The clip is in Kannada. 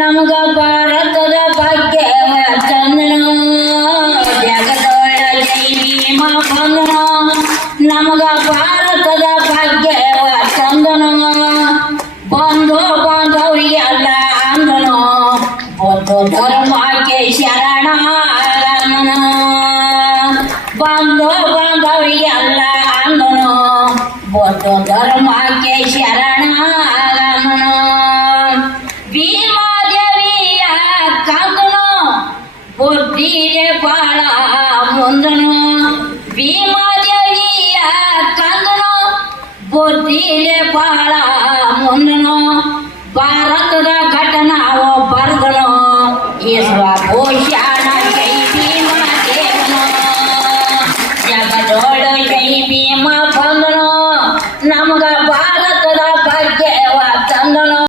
ನಮಗ ಭಾರತದ ಭಾಗ್ಯವ ಚಂದನ ಜಗದೊಳಗೆ ಭೀಮ ಬಂದನ ನಮಗ ಭಾರತದ ಭಾಗ್ಯವ ಚಂದನ ಬಂಧು ಬಾಂಧವ್ರಿಗೆಲ್ಲ ಅಂದನು ಬೌದ್ಧ ಧರ್ಮ